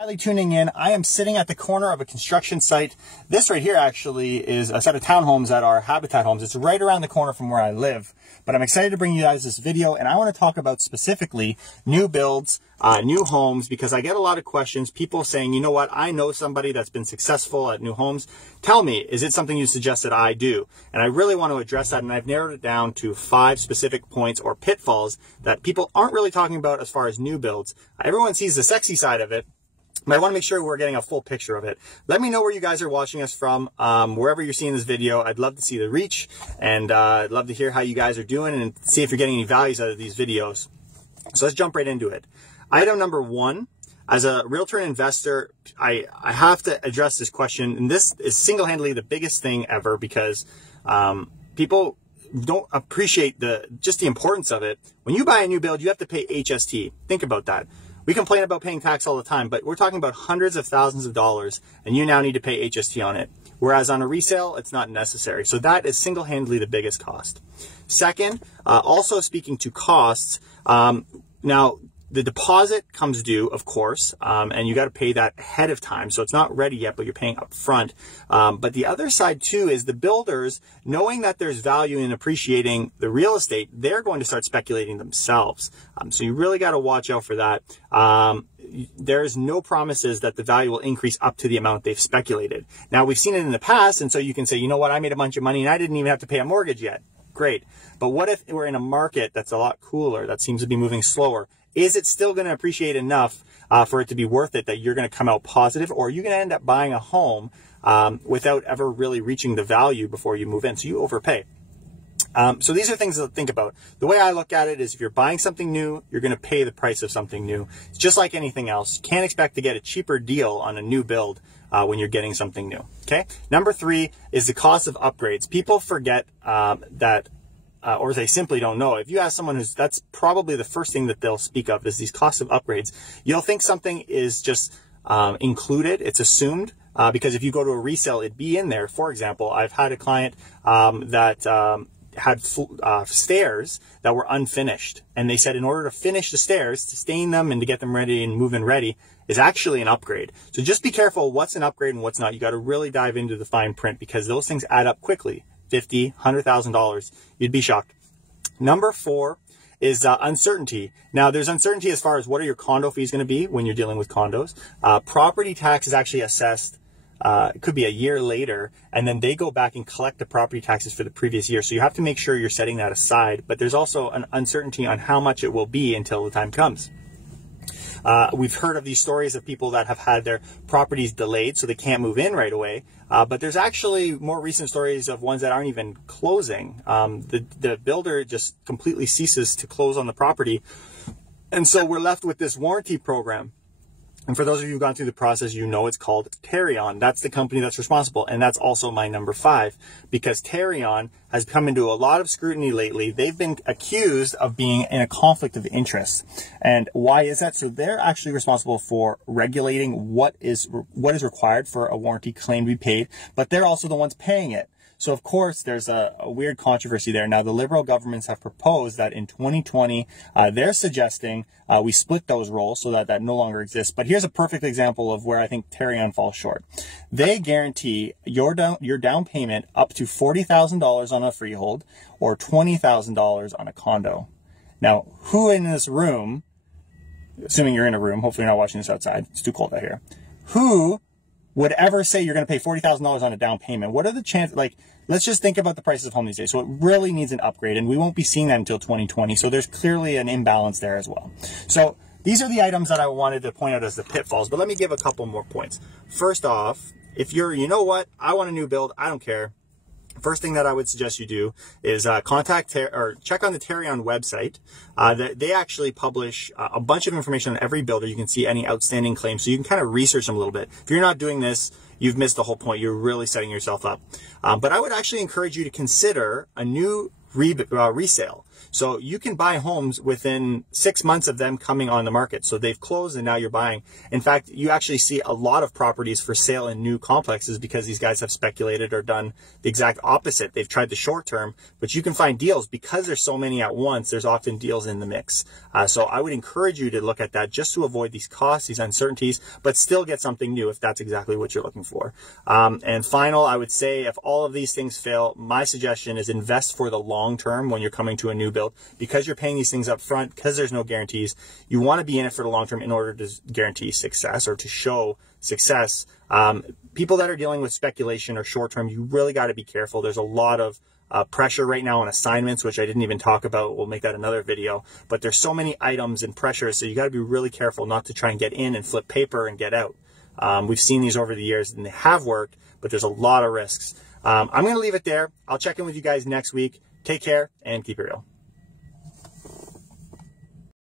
Finally tuning in. I am sitting at the corner of a construction site. This right here actually is a set of townhomes that are Habitat homes. It's right around the corner from where I live. But I'm excited to bring you guys this video, and I want to talk about specifically new builds, new homes, because I get a lot of questions. People saying, you know what, I know somebody that's been successful at new homes. Tell me, is it something you suggest that I do? And I really want to address that, and I've narrowed it down to 5 specific points or pitfalls that people aren't really talking about as far as new builds. Everyone sees the sexy side of it, but I want to make sure we're getting a full picture of it. Let me know where you guys are watching us from, wherever you're seeing this video. I'd love to see the reach, and I'd love to hear how you guys are doing and see if you're getting any values out of these videos. So let's jump right into it. Item number 1, as a realtor and investor, I have to address this question, and this is single-handedly the biggest thing ever because people don't appreciate just the importance of it. When you buy a new build, you have to pay HST. Think about that. We complain about paying tax all the time, but we're talking about hundreds of thousands of dollars, and you now need to pay HST on it. Whereas on a resale, it's not necessary. So that is single-handedly the biggest cost. Second, also speaking to costs, now the deposit comes due, of course, and you got to pay that ahead of time. So it's not ready yet, but you're paying up front. But the other side too is the builders, knowing that there's value in appreciating the real estate, they're going to start speculating themselves. So you really got to watch out for that. There's no promises that the value will increase up to the amount they've speculated. Now, we've seen it in the past, and so you can say, you know what, I made a bunch of money and I didn't even have to pay a mortgage yet. Great. But what if we're in a market that's a lot cooler, that seems to be moving slower? Is it still going to appreciate enough for it to be worth it that you're going to come out positive, or are you going to end up buying a home without ever really reaching the value before you move in? So you overpay. So these are things to think about. The way I look at it is if you're buying something new, you're going to pay the price of something new. It's just like anything else. You can't expect to get a cheaper deal on a new build when you're getting something new. Okay. Number 3 is the cost of upgrades. People forget that or they simply don't know. If you ask someone that's probably the first thing that they'll speak of is these costs of upgrades. You'll think something is just included. It's assumed because if you go to a resale, it'd be in there. For example, I've had a client that had stairs that were unfinished. And they said in order to finish the stairs, to stain them and to get them ready and move-in ready is actually an upgrade. So just be careful what's an upgrade and what's not. You got to really dive into the fine print because those things add up quickly. $50,000, $100,000. You'd be shocked. Number 4 is uncertainty. Now, there's uncertainty as far as what are your condo fees going to be when you're dealing with condos. Property tax is actually assessed. It could be a year later, and then they go back and collect the property taxes for the previous year. So you have to make sure you're setting that aside. But there's also an uncertainty on how much it will be until the time comes. We've heard of these stories of people that have had their properties delayed so they can't move in right away. But there's actually more recent stories of ones that aren't even closing. The builder just completely ceases to close on the property. And so we're left with this warranty program. And for those of you who've gone through the process, you know it's called Tarion. That's the company that's responsible. And that's also my number 5, because Tarion has come into a lot of scrutiny lately. They've been accused of being in a conflict of interest. And why is that? So they're actually responsible for regulating what is required for a warranty claim to be paid, but they're also the ones paying it. So, of course, there's a weird controversy there. Now, the Liberal governments have proposed that in 2020, they're suggesting we split those roles so that no longer exists. But here's a perfect example of where I think Tarion falls short. They guarantee your down payment up to $40,000 on a freehold or $20,000 on a condo. Now, who in this room, assuming you're in a room, hopefully you're not watching this outside, it's too cold out here, who would ever say you're going to pay $40,000 on a down payment? What are the chances? Like, let's just think about the prices of home these days. So it really needs an upgrade, and we won't be seeing that until 2020. So there's clearly an imbalance there as well. So these are the items that I wanted to point out as the pitfalls, but let me give a couple more points. First off, if you know what, I want a new build, I don't care. First thing that I would suggest you do is contact or check on the Tarion website. They actually publish a bunch of information on every builder. You can see any outstanding claims, so you can kind of research them a little bit. If you're not doing this, you've missed the whole point. You're really setting yourself up. But I would actually encourage you to consider a new resale. So you can buy homes within 6 months of them coming on the market. So they've closed and now you're buying. In fact, you actually see a lot of properties for sale in new complexes because these guys have speculated or done the exact opposite. They've tried the short term, but you can find deals because there's so many at once. There's often deals in the mix. So I would encourage you to look at that just to avoid these costs, these uncertainties, but still get something new if that's exactly what you're looking for. And final, I would say if all of these things fail, my suggestion is invest for the long term when you're coming to a new build. Because you're paying these things up front, because there's no guarantees, you want to be in it for the long term in order to guarantee success or to show success. People that are dealing with speculation or short term, you really got to be careful. There's a lot of pressure right now on assignments, which I didn't even talk about. We'll make that another video. But there's so many items and pressures, so you got to be really careful not to try and get in and flip paper and get out. We've seen these over the years and they have worked, but there's a lot of risks. I'm going to leave it there. I'll check in with you guys next week. Take care and keep it real.